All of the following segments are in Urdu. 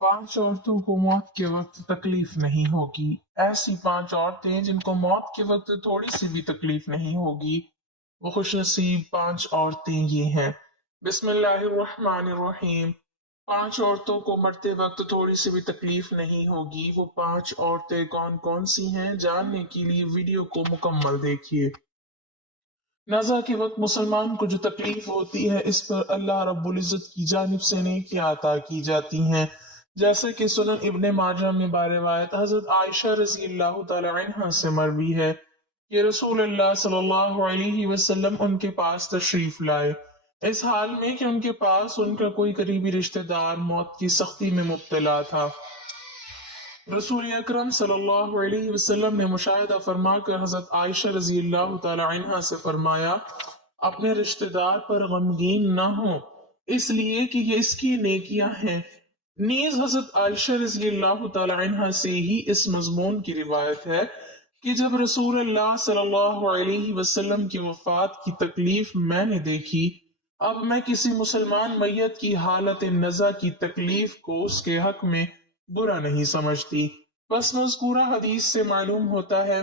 5 عورتوں کو موت کے وقت تکلیف نہیں ہوگی۔ ایسی 5 عورتیں جن کو موت کے وقت تھوڑی سی بھی تکلیف نہیں ہوگی، وہ خوش نصیب 5 عورتیں یہ ہیں۔ بسم اللہ الرحمن الرحیم۔ 5 عورتوں کو مرتے وقت تھوڑی سی بھی تکلیف نہیں ہوگی۔ وہ 5 عورتیں کون کون سی ہیں، جاننے کے لیے ویڈیو کو مکمل دیکھیے۔ نزا کے وقت مسلمان کو جو تکلیف ہوتی ہے، اس پر اللہ رب العزت کی جانب سے نیکیاں عطا کی جاتی ہیں، جیسے کہ سنن ابن ماجہ میں باروایت حضرت عائشہ رضی اللہ تعالی عنہ سے مروی ہے کہ رسول اللہ صلی اللہ علیہ وسلم ان کے پاس تشریف لائے، اس حال میں کہ ان کے پاس ان کا کوئی قریبی رشتہ دار موت کی سختی میں مبتلا تھا۔ رسول اکرم صلی اللہ علیہ وسلم نے مشاہدہ فرما کر حضرت عائشہ رضی اللہ تعالی عنہ سے فرمایا، اپنے رشتہ دار پر غمگین نہ ہو، اس لیے کہ یہ اس کی نیکیاں ہیں۔ نیز حضرت عائشہ رضی اللہ تعالی عنہ سے ہی اس مضمون کی روایت ہے کہ جب رسول اللہ صلی اللہ علیہ وسلم کی وفات کی تکلیف میں نے دیکھی، اب میں کسی مسلمان میت کی حالت نزا کی تکلیف کو اس کے حق میں برا نہیں سمجھتی۔ بس مذکورہ حدیث سے معلوم ہوتا ہے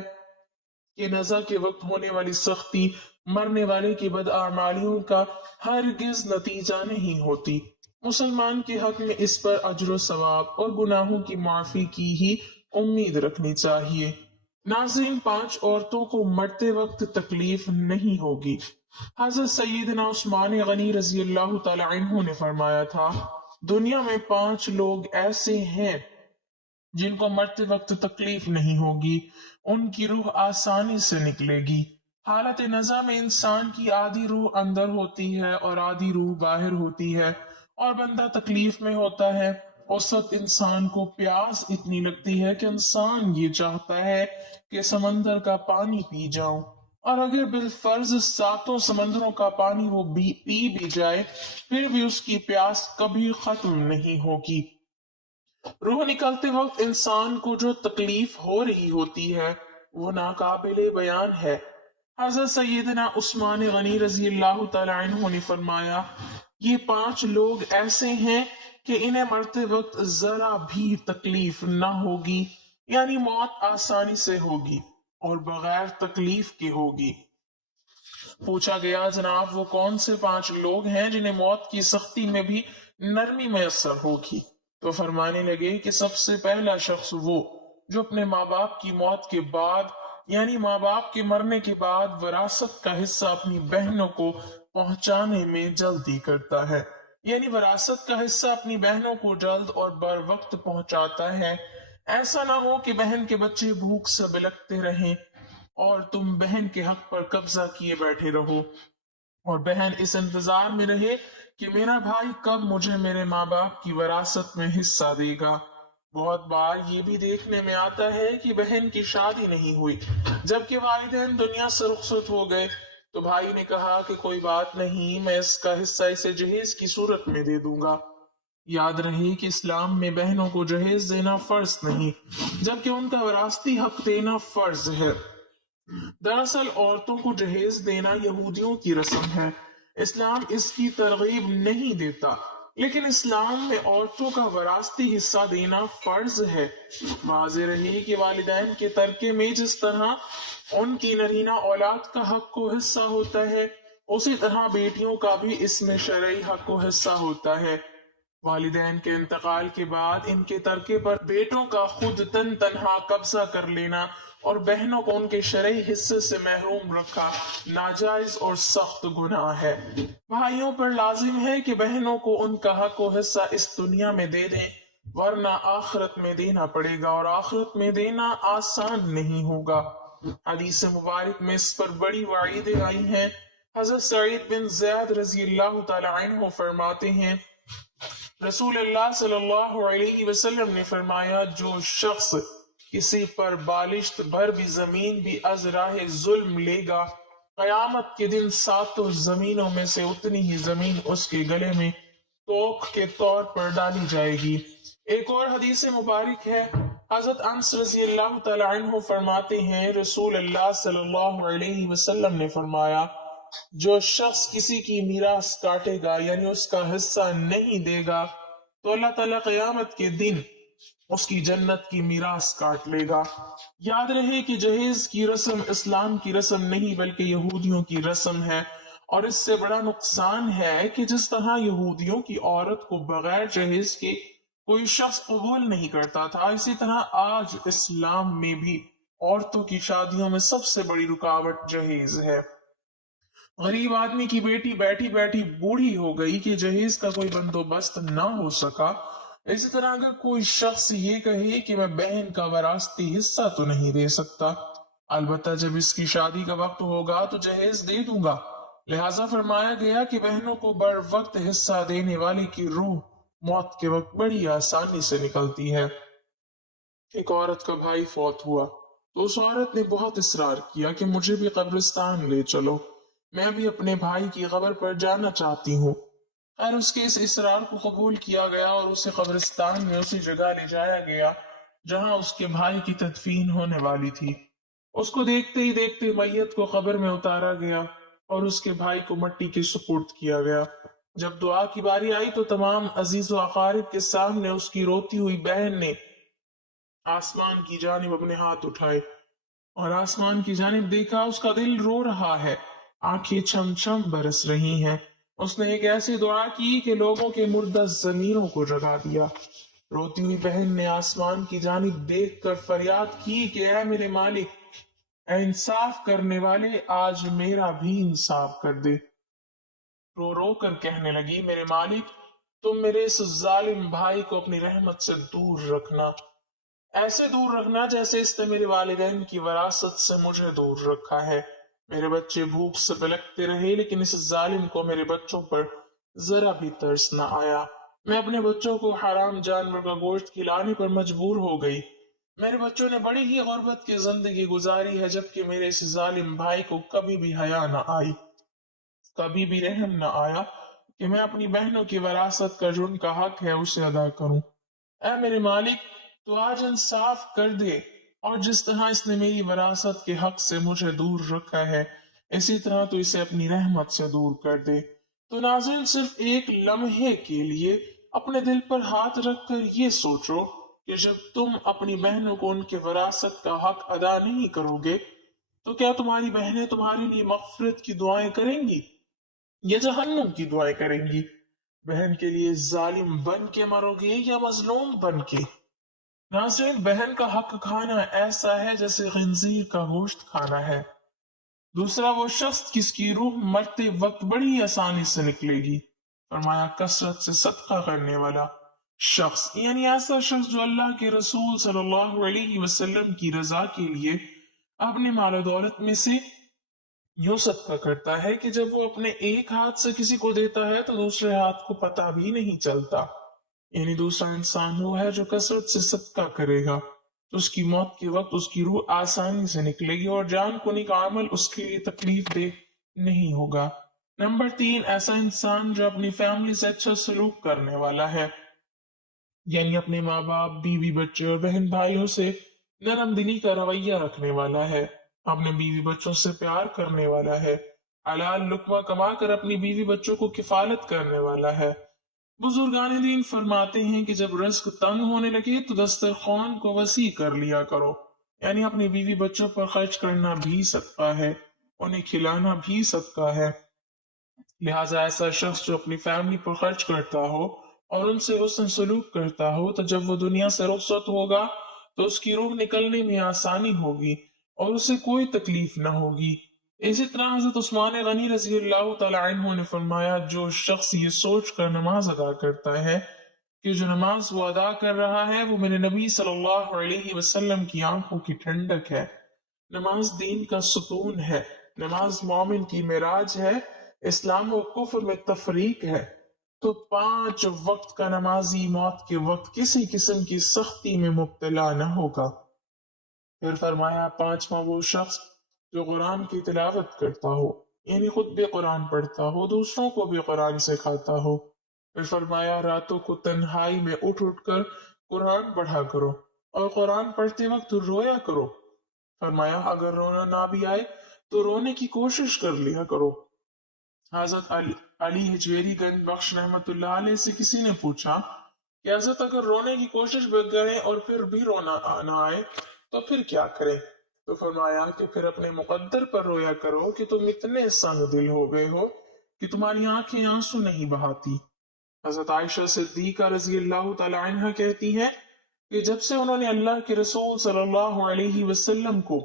کہ نزا کے وقت ہونے والی سختی مرنے والے کی بداعمالیوں کا ہرگز نتیجہ نہیں ہوتی۔ مسلمان کے حق میں اس پر اجر و ثواب اور گناہوں کی معافی کی ہی امید رکھنی چاہیے۔ ناظرین، 5 عورتوں کو مرتے وقت تکلیف نہیں ہوگی۔ حضرت سیدنا عثمان غنی رضی اللہ تعالی عنہ نے فرمایا تھا، دنیا میں 5 لوگ ایسے ہیں جن کو مرتے وقت تکلیف نہیں ہوگی، ان کی روح آسانی سے نکلے گی۔ حالت نزا میں انسان کی آدھی روح اندر ہوتی ہے اور آدھی روح باہر ہوتی ہے، اور بندہ تکلیف میں ہوتا ہے۔ اس وقت انسان کو پیاس اتنی لگتی ہے کہ انسان یہ چاہتا ہے کہ سمندر کا پانی پی جاؤں، اور اگر بالفرض 7 سمندروں کا پانی وہ پی بھی جائے، پھر بھی اس کی پیاس کبھی ختم نہیں ہوگی۔ روح نکلتے وقت انسان کو جو تکلیف ہو رہی ہوتی ہے وہ ناقابل بیان ہے۔ حضرت سیدنا عثمان غنی رضی اللہ تعالی عنہ نے فرمایا، یہ 5 لوگ ایسے ہیں کہ انہیں مرتے وقت ذرا بھی تکلیف نہ ہوگی، یعنی موت آسانی سے ہوگی اور بغیر تکلیف کے ہوگی۔ پوچھا گیا، جناب وہ کون سے 5 لوگ ہیں جنہیں موت کی سختی میں بھی نرمی میسر ہوگی؟ تو فرمانے لگے کہ سب سے پہلا شخص وہ جو اپنے ماں باپ کی موت کے بعد، یعنی ماں باپ کے مرنے کے بعد وراثت کا حصہ اپنی بہنوں کو پہنچانے میں جلدی کرتا ہے، یعنی وراثت کا حصہ اپنی بہنوں کو جلد اور بر وقت پہنچاتا ہے۔ ایسا نہ ہو کہ بہن کے بچے بھوک سے بلکتے رہیں اور تم بہن کے حق پر قبضہ کیے بیٹھے رہو، اور بہن اس انتظار میں رہے کہ میرا بھائی کب مجھے میرے ماں باپ کی وراثت میں حصہ دے گا۔ بہت بار یہ بھی دیکھنے میں آتا ہے کہ بہن کی شادی نہیں ہوئی، جبکہ والدین دنیا سے رخصت ہو گئے، تو بھائی نے کہا کہ کوئی بات نہیں، میں اس کا حصہ اسے جہیز کی صورت میں دے دوں گا۔ یاد رہے کہ اسلام میں بہنوں کو جہیز دینا فرض نہیں، جبکہ ان کا وراثتی حق دینا فرض ہے۔ دراصل عورتوں کو جہیز دینا یہودیوں کی رسم ہے، اسلام اس کی ترغیب نہیں دیتا، لیکن اسلام میں عورتوں کا وراثتی حصہ دینا فرض ہے۔ واضح رہے کہ والدین کے ترکے میں جس طرح ان کی نرینہ اولاد کا حق و حصہ ہوتا ہے، اسی طرح بیٹیوں کا بھی اس میں شرعی حق و حصہ ہوتا ہے۔ والدین کے انتقال کے بعد ان کے ترکے پر بیٹوں کا خود تنہا قبضہ کر لینا اور بہنوں کو ان کے شرعی حصے سے محروم رکھا ناجائز اور سخت گناہ ہے۔ بھائیوں پر لازم ہے کہ بہنوں کو ان کا حق و حصہ اس دنیا میں دے دیں، ورنہ آخرت میں دینا پڑے گا، اور آخرت میں دینا آسان نہیں ہوگا۔ حدیث مبارک میں اس پر بڑی وعیدیں آئی ہیں۔ حضرت سعید بن زید رضی اللہ تعالی عنہ فرماتے ہیں، رسول اللہ صلی اللہ علیہ وسلم نے فرمایا، جو شخص کسی پر بالشت بھر بھی زمین بھی از راہ ظلم لے گا، قیامت کے دن 7 زمینوں میں سے اتنی ہی زمین اس کے گلے میں توق کے طور پر ڈالی جائے گی۔ ایک اور حدیث مبارک ہے، حضرت انس رضی اللہ تعالی عنہ فرماتے ہیں، رسول اللہ صلی اللہ علیہ وسلم نے فرمایا، جو شخص کسی کی میراث کاٹے گا، یعنی اس کا حصہ نہیں دے گا، تو اللہ تعالیٰ قیامت کے دن اس کی جنت کی میراث کاٹ لے گا۔ یاد رہے کہ جہیز کی رسم اسلام کی رسم نہیں بلکہ یہودیوں کی رسم ہے، اور اس سے بڑا نقصان ہے کہ جس طرح یہودیوں کی عورت کو بغیر جہیز کے کوئی شخص قبول نہیں کرتا تھا، اسی طرح آج اسلام میں بھی عورتوں کی شادیوں میں سب سے بڑی رکاوٹ جہیز ہے۔ غریب آدمی کی بیٹی بیٹھی بیٹھی بوڑھی ہو گئی کہ جہیز کا کوئی بندوبست نہ ہو سکا۔ اسی طرح اگر کوئی شخص یہ کہے کہ میں بہن کا وراثتی حصہ تو نہیں دے سکتا، البتہ جب اس کی شادی کا وقت ہوگا تو جہیز دے دوں گا۔ لہٰذا فرمایا گیا کہ بہنوں کو بر وقت حصہ دینے والے کی روح موت کے وقت بڑی آسانی سے نکلتی ہے۔ ایک عورت کا بھائی فوت ہوا تو اس عورت نے بہت اصرار کیا کہ مجھے بھی قبرستان لے چلو، میں بھی اپنے بھائی کی قبر پر جانا چاہتی ہوں۔ اور اس کے اس اصرار کو قبول کیا گیا اور اسے قبرستان میں اسی جگہ لے جایا گیا جہاں اس کے بھائی کی تدفین ہونے والی تھی۔ اس کو دیکھتے ہی دیکھتے میت کو قبر میں اتارا گیا اور اس کے بھائی کو مٹی کے سپرد کیا گیا۔ جب دعا کی باری آئی تو تمام عزیز و اقارب کے سامنے اس کی روتی ہوئی بہن نے آسمان کی جانب اپنے ہاتھ اٹھائے اور آسمان کی جانب دیکھا، اس کا دل رو رہا ہے، آنکھیں چھم چھم برس رہی ہیں۔ اس نے ایک ایسی دعا کی کہ لوگوں کے مردہ ضمیروں کو جگا دیا۔ روتی ہوئی بہن نے آسمان کی جانب دیکھ کر فریاد کی کہ اے میرے مالک، اے انصاف کرنے والے، آج میرا بھی انصاف کر دے۔ رو رو کر کہنے لگی، میرے مالک، تم میرے اس ظالم بھائی کو اپنی رحمت سے دور رکھنا، ایسے دور رکھنا جیسے اس نے میرے والدین کی وراثت سے مجھے دور رکھا ہے۔ میرے بچے بھوک سے بلکتے رہے لیکن اس ظالم کو میرے بچوں پر ذرا بھی ترس نہ آیا۔ میں اپنے بچوں کو حرام جانور کا گوشت کھلانے پر مجبور ہو گئی۔ میرے بچوں نے بڑی ہی غربت کی زندگی گزاری ہے، جبکہ میرے اس ظالم بھائی کو کبھی بھی حیا نہ آئی، کبھی بھی رحم نہ آیا کہ میں اپنی بہنوں کی وراثت کا جو ان کا حق ہے اسے ادا کروں۔ اے میرے مالک، تو آج انصاف کر دے، اور جس طرح اس نے میری وراثت کے حق سے مجھے دور رکھا ہے، اسی طرح تو اسے اپنی رحمت سے دور کر دے۔ تو ناظرین، صرف ایک لمحے کے لیے اپنے دل پر ہاتھ رکھ کر یہ سوچو کہ جب تم اپنی بہنوں کو ان کے وراثت کا حق ادا نہیں کرو گے تو کیا تمہاری بہنیں تمہارے لیے مغفرت کی دعائیں کریں گی یا جہنم کی دعائیں کریں گی؟ بہن کے لیے ظالم بن کے مرو گے یا مظلوم بن کے؟ ناظرین، بہن کا حق کھانا ایسا ہے جیسے خنزیر کا گوشت کھانا ہے۔ دوسرا، وہ شخص جس کی روح مرتے وقت بڑی آسانی سے نکلے گی، فرمایا کثرت سے صدقہ کرنے والا شخص، یعنی ایسا شخص جو اللہ کے رسول صلی اللہ علیہ وسلم کی رضا کے لیے اپنے مال و دولت میں سے یوں صدقہ کرتا ہے کہ جب وہ اپنے ایک ہاتھ سے کسی کو دیتا ہے تو دوسرے ہاتھ کو پتہ بھی نہیں چلتا۔ یعنی دوسرا انسان وہ ہے جو کثرت سے صدقہ کرے گا تو اس کی موت کے وقت اس کی روح آسانی سے نکلے گی اور جان کنی کا عمل اس کے لیے تکلیف دہ نہیں ہوگا۔ نمبر 3، ایسا انسان جو اپنی فیملی سے اچھا سلوک کرنے والا ہے، یعنی اپنے ماں باپ، بیوی بچے اور بہن بھائیوں سے نرم دلی کا رویہ رکھنے والا ہے، اپنے بیوی بچوں سے پیار کرنے والا ہے، حلال لقمہ کما کر اپنی بیوی بچوں کو کفالت کرنے والا ہے۔ بزرگان دین فرماتے ہیں کہ جب رزق تنگ ہونے لگے تو دسترخوان کو وسیع کر لیا کرو، یعنی اپنی بیوی بچوں پر خرچ کرنا بھی صدقہ ہے، انہیں کھلانا بھی صدقہ ہے۔ لہٰذا ایسا شخص جو اپنی فیملی پر خرچ کرتا ہو اور ان سے حسن سلوک کرتا ہو تو جب وہ دنیا سے رخصت ہوگا تو اس کی روح نکلنے میں آسانی ہوگی اور اسے کوئی تکلیف نہ ہوگی۔ اسی طرح حضرت عثمان غنی رضی اللہ تعالی عنہ نے فرمایا، جو شخص یہ سوچ کر نماز ادا کرتا ہے کہ جو نماز وہ ادا کر رہا ہے وہ میرے نبی صلی اللہ علیہ وسلم کی آنکھوں کی ٹھنڈک ہے، نماز دین کا ستون ہے، نماز مومن کی معراج ہے، اسلام و کفر میں تفریق ہے، تو 5 وقت کا نمازی موت کے وقت کسی قسم کی سختی میں مبتلا نہ ہوگا۔ پھر فرمایا، 5واں وہ شخص جو قرآن کی تلاوت کرتا ہو، یعنی خود بھی قرآن پڑھتا ہو، دوسروں کو بھی قرآن سکھاتا ہو۔ پھر فرمایا، راتوں کو تنہائی میں اٹھ اٹھ کر قرآن پڑھا کرو اور قرآن پڑھتے وقت رویا کرو۔ فرمایا، اگر رونا نہ بھی آئے تو رونے کی کوشش کر لیا کرو۔ حضرت علی حجویری گنج بخش رحمت اللہ علیہ سے کسی نے پوچھا کہ حضرت اگر رونے کی کوشش بھی کریں اور پھر بھی رونا نہ آئے تو پھر کیا کریں؟ تو فرمایا کہ پھر اپنے مقدر پر رویا کرو کہ تم اتنے سنگ دل ہو گئے ہو کہ تمہاری آنکھیں آنسو نہیں بہاتی۔ حضرت عائشہ صدیقہ رضی اللہ تعالی عنہ کہتی ہیں کہ جب سے انہوں نے اللہ کے رسول صلی اللہ علیہ وسلم کو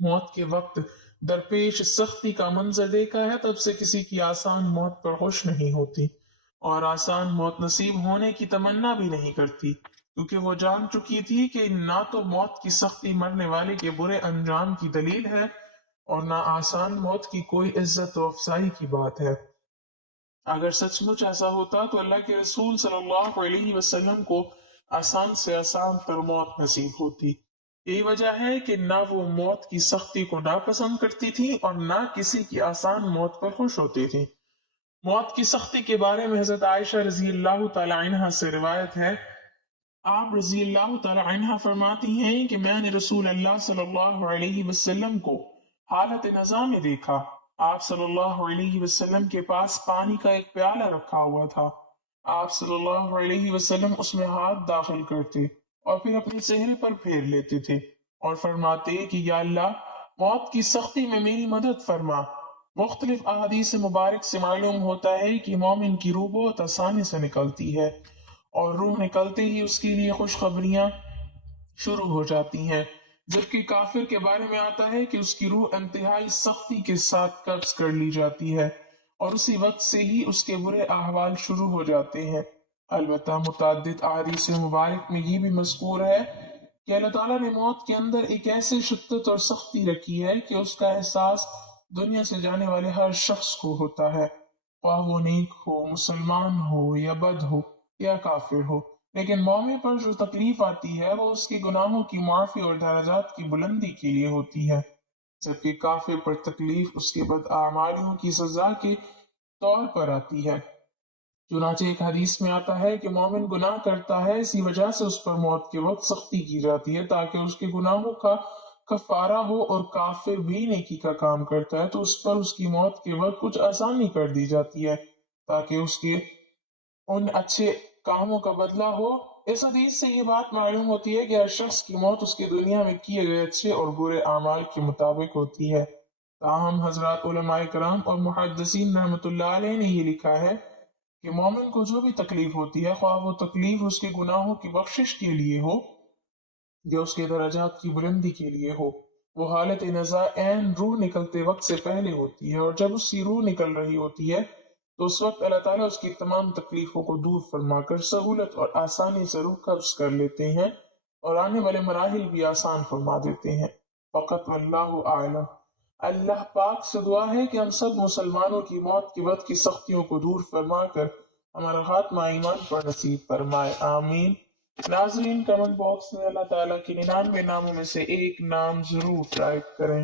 موت کے وقت درپیش سختی کا منظر دیکھا ہے، تب سے کسی کی آسان موت پر خوش نہیں ہوتی اور آسان موت نصیب ہونے کی تمنا بھی نہیں کرتی، کیونکہ وہ جان چکی تھی کہ نہ تو موت کی سختی مرنے والے کے برے انجام کی دلیل ہے اور نہ آسان موت کی کوئی عزت و افزائی کی بات ہے۔ اگر سچ مچ ایسا ہوتا تو اللہ کے رسول صلی اللہ علیہ وسلم کو آسان سے آسان تر موت نصیب ہوتی۔ یہی وجہ ہے کہ نہ وہ موت کی سختی کو ناپسند کرتی تھی اور نہ کسی کی آسان موت پر خوش ہوتی تھی۔ موت کی سختی کے بارے میں حضرت عائشہ رضی اللہ تعالی عنہ سے روایت ہے، آپ رضی اللہ تعالی عنہ فرماتی ہیں کہ میں نے رسول اللہ صلی اللہ علیہ وسلم کو حالت نزا میں دیکھا۔ آپ صلی اللہ علیہ وسلم کے پاس پانی کا ایک پیالہ رکھا ہوا تھا۔ آپ صلی اللہ علیہ وسلم اس میں ہاتھ داخل کرتے اور پھر اپنے چہرے پر پھیر لیتے تھے اور فرماتے کہ یا اللہ، موت کی سختی میں میری مدد فرما۔ مختلف احادیث مبارک سے معلوم ہوتا ہے کہ مومن کی روح بہت آسانی سے نکلتی ہے اور روح نکلتے ہی اس کے لیے خوشخبریاں شروع ہو جاتی ہیں، جبکہ کافر کے بارے میں آتا ہے کہ اس کی روح انتہائی سختی کے ساتھ قبض کر لی جاتی ہے اور اسی وقت سے ہی اس کے برے احوال شروع ہو جاتے ہیں۔ البتہ متعدد احادیث مبارک میں یہ بھی مذکور ہے کہ اللہ تعالیٰ نے موت کے اندر ایک ایسی شدت اور سختی رکھی ہے کہ اس کا احساس دنیا سے جانے والے ہر شخص کو ہوتا ہے، خواہ وہ نیک ہو، مسلمان ہو یا بد ہو یا کافر ہو، لیکن مومن پر جو تکلیف آتی ہے وہ اس کے گناہوں کی معافی اور درجات کی بلندی کے لیے ہوتی ہے، جبکہ کافر پر تکلیف اس کے بد اعمالیوں کی سزا کے طور پر آتی ہے۔ چنانچہ ایک حدیث میں آتا ہے کہ مومن گناہ کرتا ہے، اسی وجہ سے اس پر موت کے وقت سختی کی جاتی ہے تاکہ اس کے گناہوں کا کفارہ ہو، اور کافر بھی نیکی کا کام کرتا ہے تو اس پر اس کی موت کے وقت کچھ آسانی کر دی جاتی ہے تاکہ اس کے ان اچھے کاموں کا بدلہ ہو۔ اس حدیث سے یہ بات معلوم ہوتی ہے کہ ہر شخص کی موت اس کی دنیا میں کیے گئے اچھے اور برے اعمال کے مطابق ہوتی ہے۔ تاہم حضرات علماء کرام اور محدثین رحمۃ اللہ علیہ نے یہ لکھا ہے کہ مومن کو جو بھی تکلیف ہوتی ہے، خواہ وہ تکلیف اس کے گناہوں کی بخشش کے لیے ہو یا اس کے درجات کی بلندی کے لیے ہو، وہ حالت نزا عین روح نکلتے وقت سے پہلے ہوتی ہے، اور جب اس کی روح نکل رہی ہوتی ہے تو اس وقت اللہ تعالیٰ اس کی تمام تکلیفوں کو دور فرما کر سہولت اور آسانی سے روح قبض کر لیتے ہیں اور آنے والے مراحل بھی آسان فرما دیتے ہیں۔ فقط واللہ اعلم۔ اللہ پاک سے دعا ہے کہ ہم سب مسلمانوں کی موت کے وقت کی سختیوں کو دور فرما کر ہمارا خاتمہ ایمان پر نصیب فرمائے، آمین۔ ناظرین، کمنٹ باکس میں اللہ تعالیٰ کے 99 ناموں میں سے ایک نام ضرور ٹائپ کریں۔